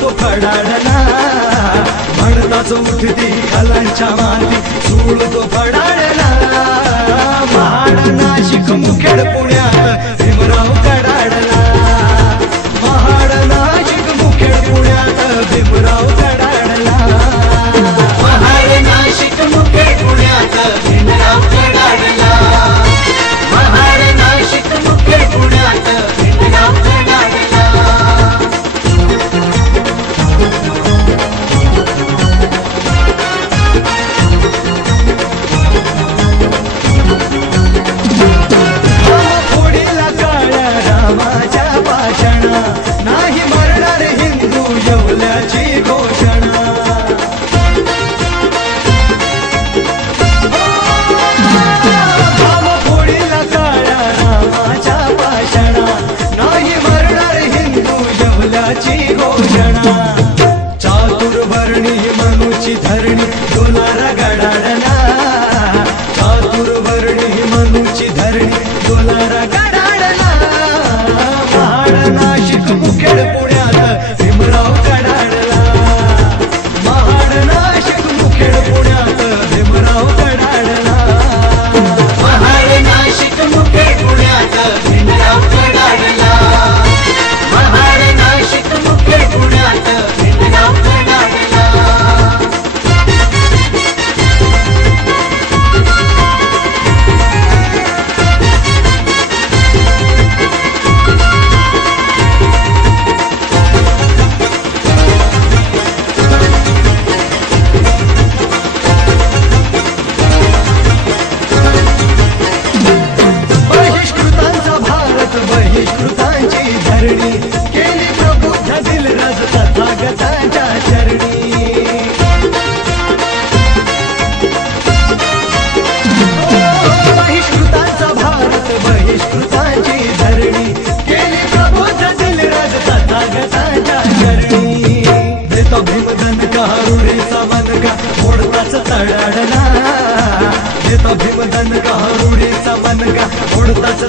तो फडाडला म्हणताच उठती खालांच्या माती सूळ तो फडाडला महाड नाशिक मुखेड पुण्यात भीमराव कडाडला महाड नाशिक मुखेड पुण्यात भीमराव कडाडला महाड नाशिक मुखेड पुण्यात भीमराव कडाडला महाड नाशिक मुखेड पुण्यात भीमराव कडाडला नाही मरणार हिंदू येवल्याची घोषणा फोडीला काळ्या रामाच्या भाषणा नाही मरणार हिंदू येवल्याची घोषणा चातुर्वर्णी मनुची धरणी डोलारा गडाडला चातुर्वर्णी मनुची धरणी डोलारा गडाडला नाशिक मुखेड पुण्यात भीमराव कडाडला महाड नाशिक मुखेड पुण्यात भीमराव कडाडला महाड नाशिक मुखेड पुण्यात भीमराव कडाडला महाड नाशिक मुखेड पुण्यात भीमराव कडाडला बहिष्कृतांची धरणी केली प्रबुद्ध दिलराज तथागतांच्या चरणी बहिष्कृतांचा भारत बहिष्कृतांची धरणी केली प्रबुद्ध दिलराज तथागतांच्या चरणी देतो भीमदन का रुढीचा मनका फोडताच तडाडला देतो भीमदन का रुढीचा मनका फोडताच